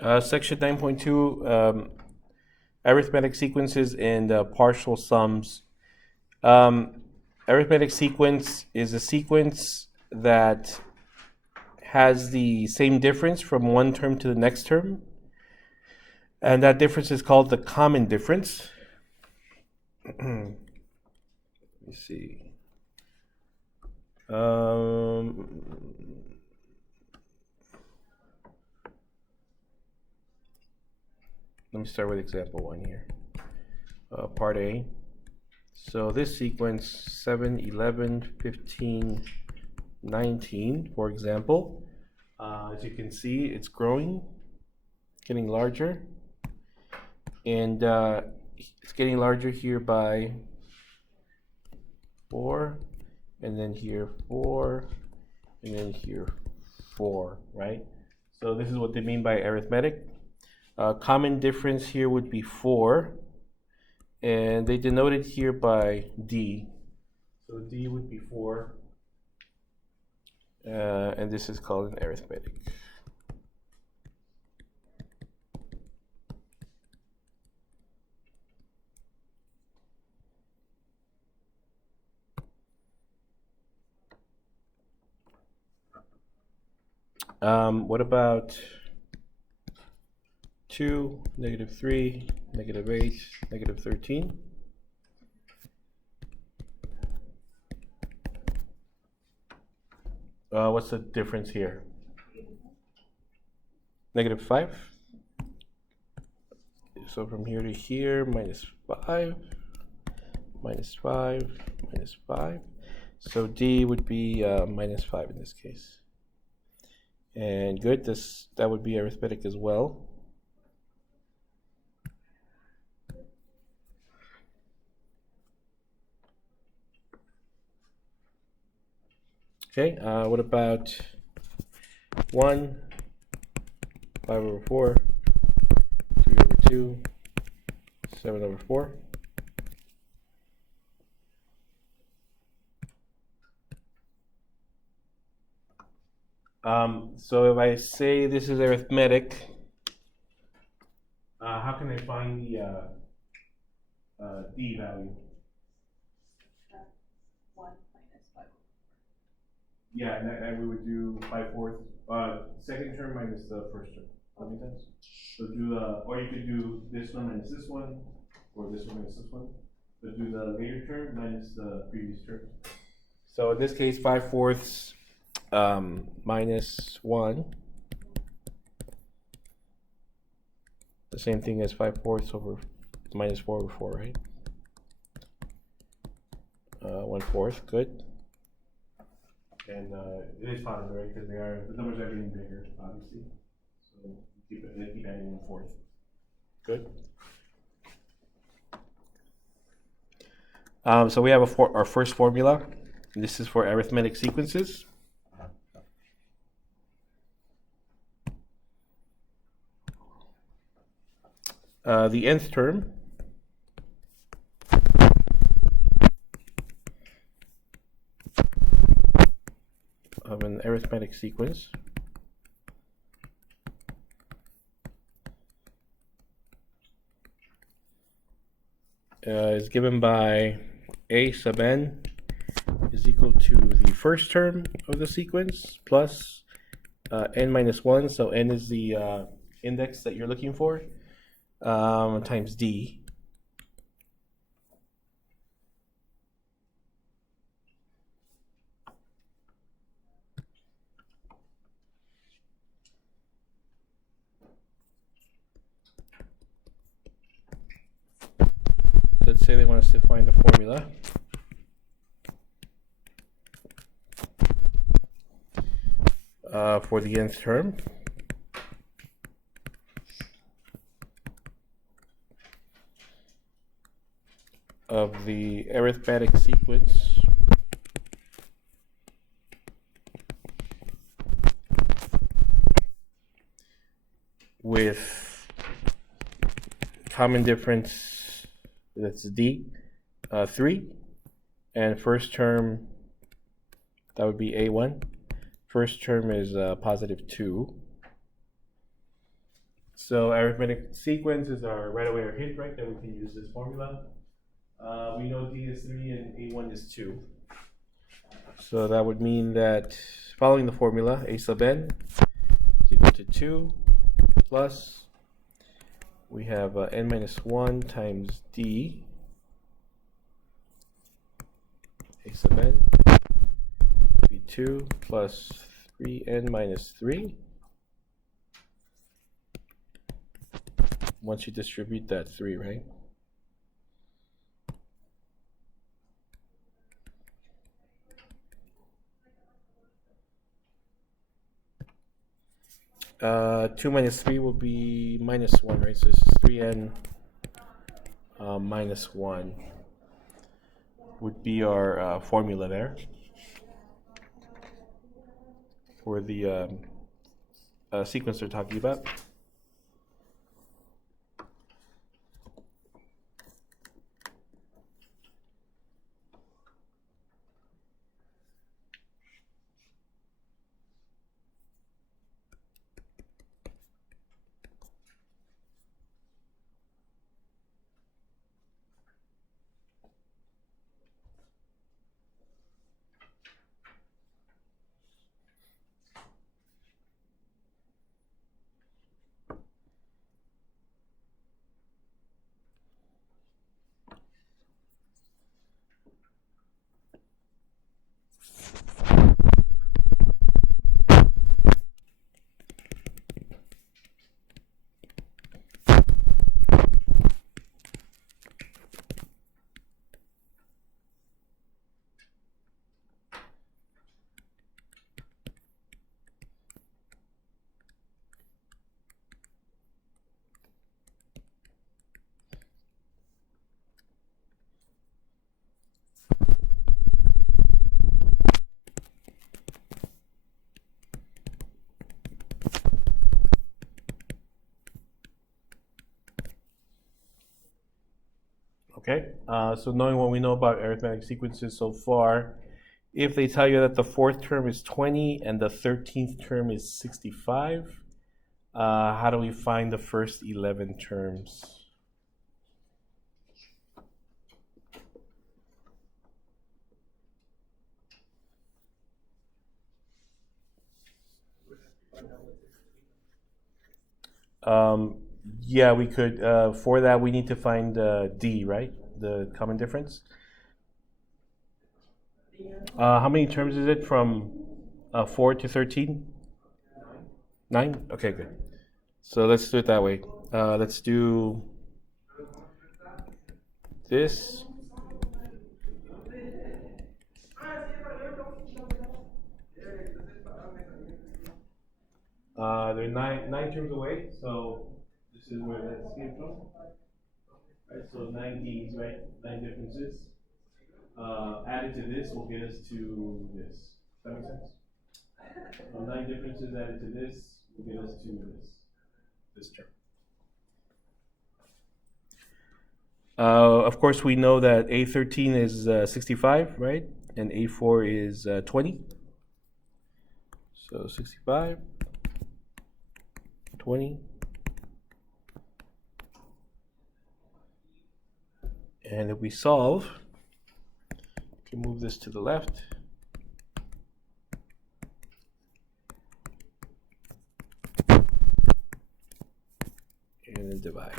Section 9.2, arithmetic sequences and partial sums. Um, Arithmetic sequence is a sequence that has the same difference from one term to the next term, and that difference is called the common difference. Let me see. Let me start with example 1 here. Part A. So this sequence 7, 11, 15, 19, for example, as you can see, it's growing, getting larger, and it's getting larger here by 4, and then here 4, and then here 4, right? So this is what they mean by arithmetic. Common difference here would be 4, and they denote it here by D. So D would be 4, and this is called an arithmetic. What about 2, -3, -8, -13? What's the difference here? -5. So from here to here, -5, -5, -5. So D would be -5 in this case. And good, that would be arithmetic as well. Okay, what about 1, 5/4, 3/2, 7/4? So if I say this is arithmetic, how can I find the D value? 1 minus 5. Yeah, and we would do 5/4, second term minus the first term. That makes sense? So do or you could do this one minus this one, or this one minus this one. But do the later term minus the previous term. So in this case, 5/4 minus 1. The same thing as 5/4 over minus 4/4, right? 1/4, good. And it is positive, right? Because the numbers are getting bigger, obviously. So keep adding 1/4. Good. So we have our first formula. This is for arithmetic sequences. The nth term of an arithmetic sequence is given by a sub n is equal to the first term of the sequence plus n minus 1, so n is the index that you're looking for, times d. Let's say they want us to find the formula. For the nth term. Of the arithmetic sequence with common difference, that's D, 3, and first term, that would be A1. First term is positive 2. So arithmetic sequence is our right away our hint, right? That we can use this formula. We know D is 3 and A1 is 2. So that would mean that following the formula, A sub n is equal to 2 plus, we have n minus 1 times D, A sub n, be 2 plus 3n minus 3. Once you distribute that 3, right? Two minus 3 will be minus 1, right? So this is 3n minus 1 would be our formula there for the sequence they're talking about. Okay, so knowing what we know about arithmetic sequences so far, if they tell you that the fourth term is 20 and the 13th term is 65, how do we find the first 11 terms? Yeah, we could. For that, we need to find D, right? The common difference. How many terms is it from 4 to 13? 9? Okay, good. So let's do it that way. Let's do this. They're nine terms away, so this is where that came from. Right, so 9 D's, right? 9 differences. Added to this will get us to this. Does that make sense? 9 differences added to this will get us to this term. Of course, we know that A13 is 65, right? And A4 is 20. So 65, 20. And if we solve, we can move this to the left. And then divide.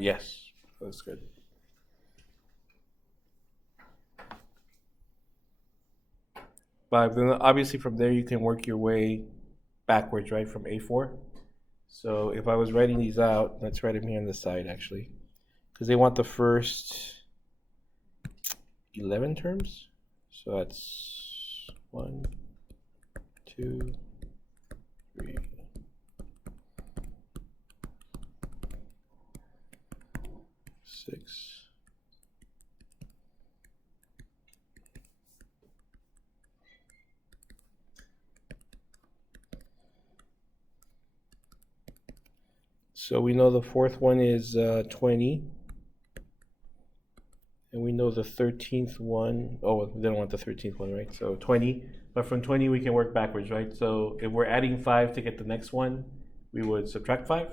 Yes, that's good. But then obviously from there you can work your way backwards, right, from A4. So if I was writing these out, let's write them here on the side actually, because they want the first 11 terms. So that's 1, 2, 3, 6. So we know the fourth one is 20. And we know So the 13th one, oh, they don't want the 13th one, right? So 20, but from 20 we can work backwards, right? So if we're adding 5 to get the next one, we would subtract 5.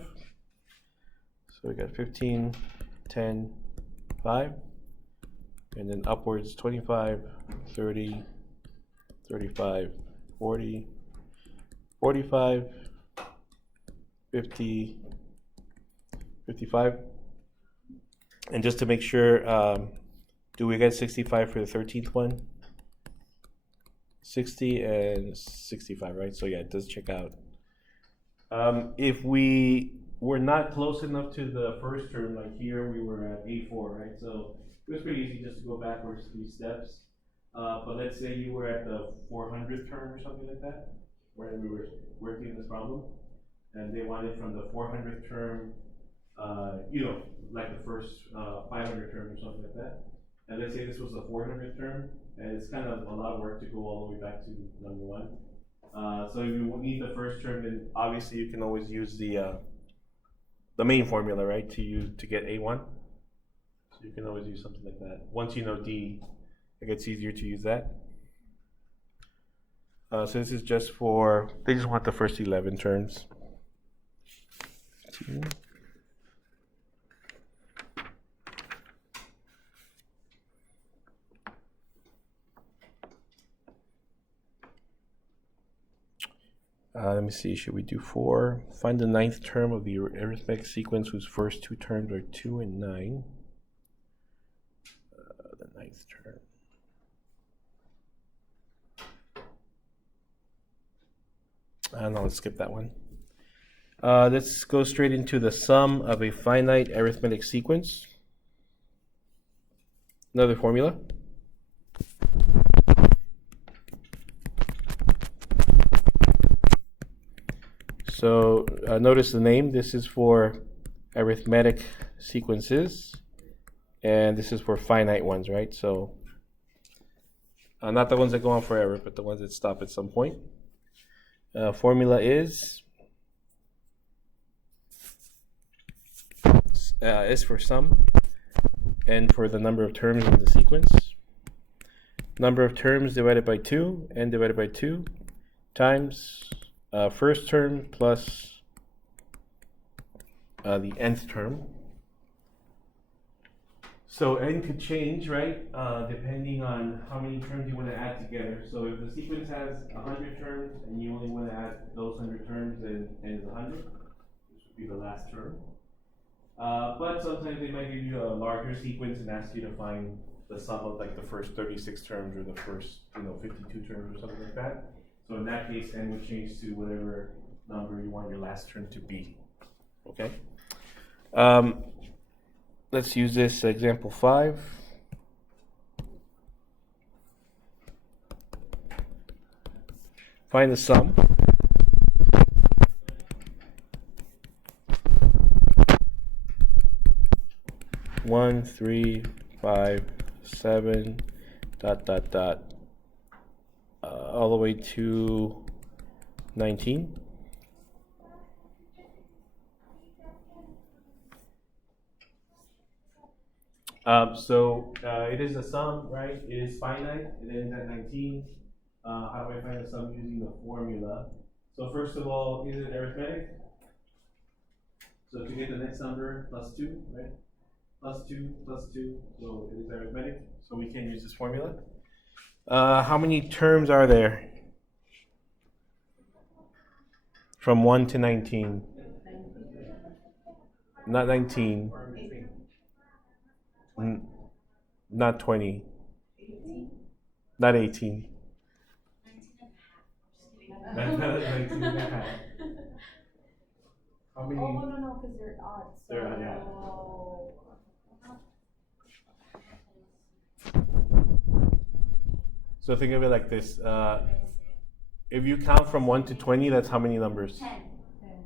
So we got 15, 10, 5, and then upwards 25, 30, 35, 40, 45, 50, 55. And just to make sure, do we get 65 for the 13th one? 60 and 65, right? So yeah, it does check out. If we were not close enough to the first term, like here we were at A4, right? So it was pretty easy just to go backwards 3 steps. But let's say you were at the 400th term or something like that, where we were working this problem, and they wanted from the 400th term, like the first 500 term or something like that. And let's say this was the 400th term, and it's kind of a lot of work to go all the way back to number 1. So if you need the first term, then obviously you can always use the main formula, right, to get A1. So you can always use something like that. Once you know D, it gets easier to use that. So this is just for, they just want the first 11 terms. 15. Let me see, should we do 4? Find the 9th term of the arithmetic sequence whose first 2 terms are 2 and 9. The 9th term. No, let's skip that one. Let's go straight into the sum of a finite arithmetic sequence. Another formula. So notice the name. This is for arithmetic sequences, and this is for finite ones, right? So not the ones that go on forever, but the ones that stop at some point. Formula is S for sum, N for the number of terms in the sequence. Number of terms divided by 2, N divided by 2, times first term plus the nth term. So n could change, right, depending on how many terms you want to add together. So if the sequence has 100 terms and you only want to add those 100 terms, then n is 100, which would be the last term. But sometimes they might give you a larger sequence and ask you to find the sum of like the first 36 terms or the first 52 terms or something like that. So in that case, n would change to whatever number you want your last term to be. Okay. Let's use this example 5. Find the sum. One, 3, 5, 7, ... all the way to 19. It is a sum, right? It is finite. It ends at 19. How do I find the sum using the formula? So first of all, is it arithmetic? So to get the next number, plus 2, right? Plus 2, plus 2. So it is arithmetic. So we can use this formula. How many terms are there? From 1 to 19. Not 19. Not 20. Not 18. 19 and a half. How many? Oh, no, because they're odd. They're odd, yeah. So think of it like this. If you count from 1 to 20, that's how many numbers? 10.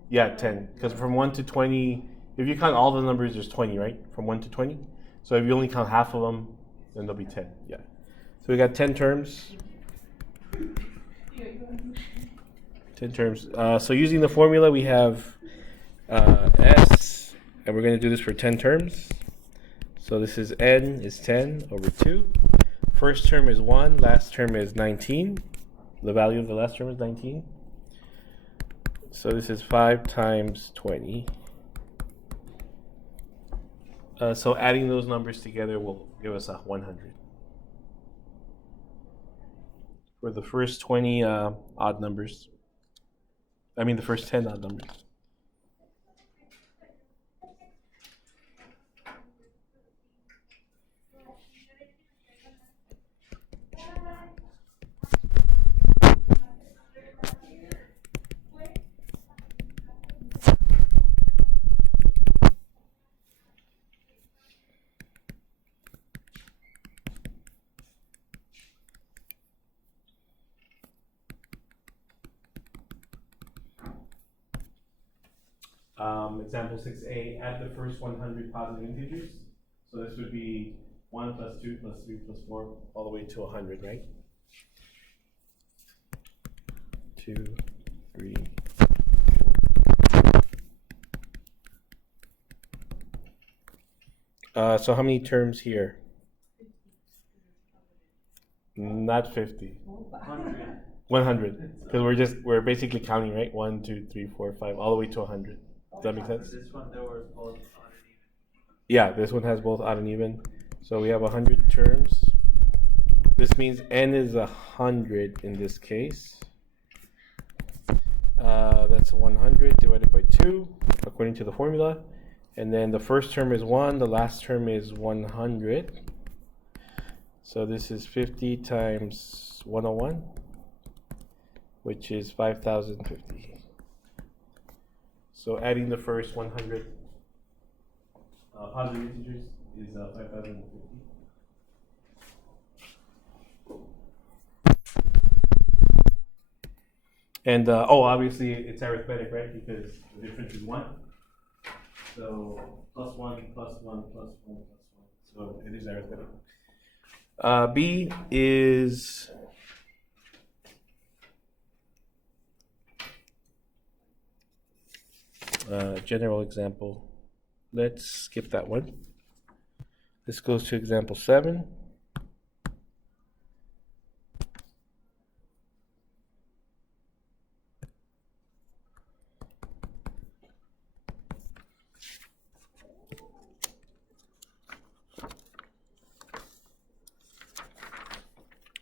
Yeah, 10. Because from 1 to 20, if you count all the numbers, there's 20, right? From 1 to 20. So if you only count half of them, then there'll be 10. Yeah. So we got 10 terms. 10 terms. So using the formula, we have S, and we're going to do this for 10 terms. So this is n is 10 over 2. First term is 1, last term is 19. The value of the last term is 19. So this is 5 times 20. So adding those numbers together will give us 100. For the first 20 odd numbers. I mean the first 10 odd numbers. Example 6a, add the first 100 positive integers. So this would be 1 plus 2 plus 3 plus 4 all the way to 100, right? 2, 3. So how many terms here? Not 50. 100. Because we're basically counting, right? 1, 2, 3, 4, 5, all the way to 100. Does that make sense? This one there was both odd and even. Yeah, this one has both odd and even. So we have 100 terms. This means n is 100 in this case. That's 100 divided by 2, according to the formula. And then the first term is 1, the last term is 100. So this is 50 times 101, which is 5,050. So adding the first 100 positive integers is 5,050. And obviously it's arithmetic, right? Because the difference is 1. So plus 1, plus 1, plus 1, plus 1. So it is arithmetic. B is general example. Let's skip that one. This goes to example 7.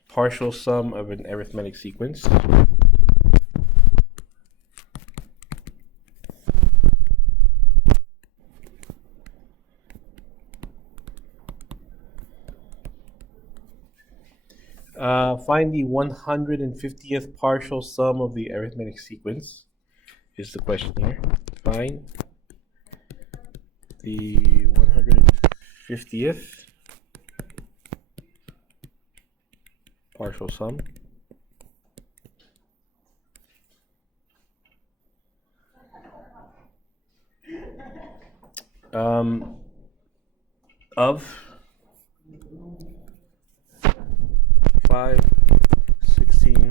Partial sum of an arithmetic sequence. Find the 150th partial sum of the arithmetic sequence is the question here. Find the 150th partial sum of 5, 16,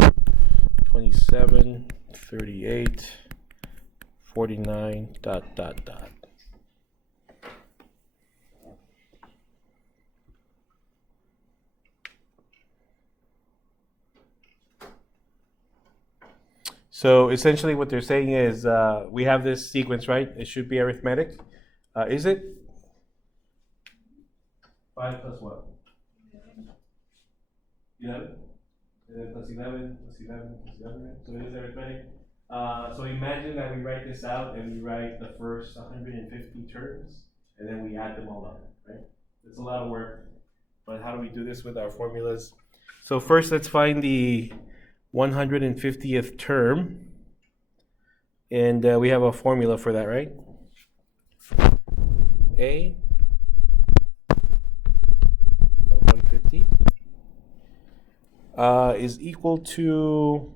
27, 38, 49, ... So essentially what they're saying is we have this sequence, right? It should be arithmetic. Is it? 5 plus what? 11? And then plus 11, plus 11, plus 11, right? So it is arithmetic. So imagine that we write this out and we write the first 150 terms and then we add them all up, right? It's a lot of work, but how do we do this with our formulas? So first let's find the 150th term, and we have a formula for that, right? A of 150 is equal to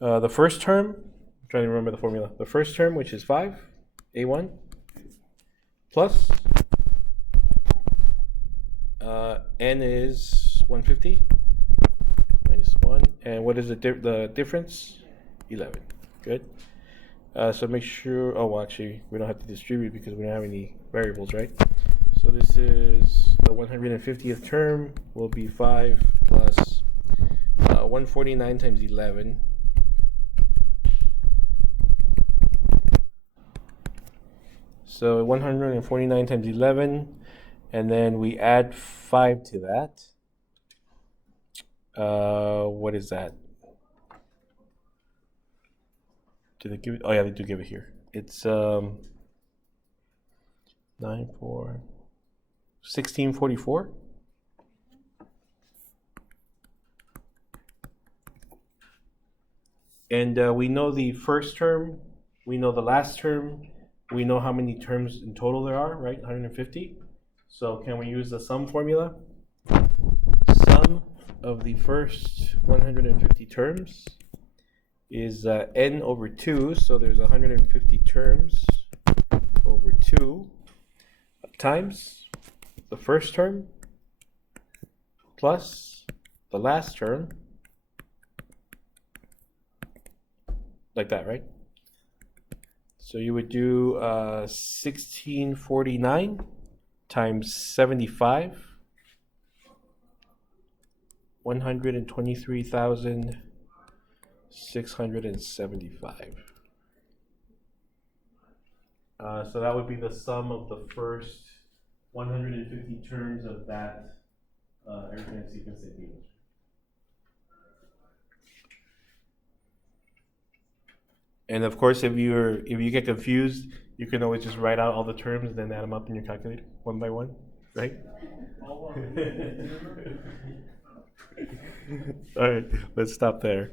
the first term. I'm trying to remember the formula. The first term, which is 5, A1, plus n is 150 minus 1, and what is the difference? 11. Good. So make sure, oh, well, actually, we don't have to distribute because we don't have any variables, right? So this is the 150th term will be 5 plus 149 times 11. So 149 times 11, and then we add 5 to that. What is that? Do they give it? Oh yeah, they do give it here. It's 1644. And we know the first term, we know the last term, we know how many terms in total there are, right? 150. So can we use the sum formula? Sum of the first 150 terms is n over 2, so there's 150 terms over 2 times the first term plus the last term, like that, right? So you would do 1649 times 75, 123,675. So that would be the sum of the first 150 terms of that arithmetic sequence that gives. And of course, if you get confused, you can always just write out all the terms and then add them up in your calculator one by one, right? All right, let's stop there.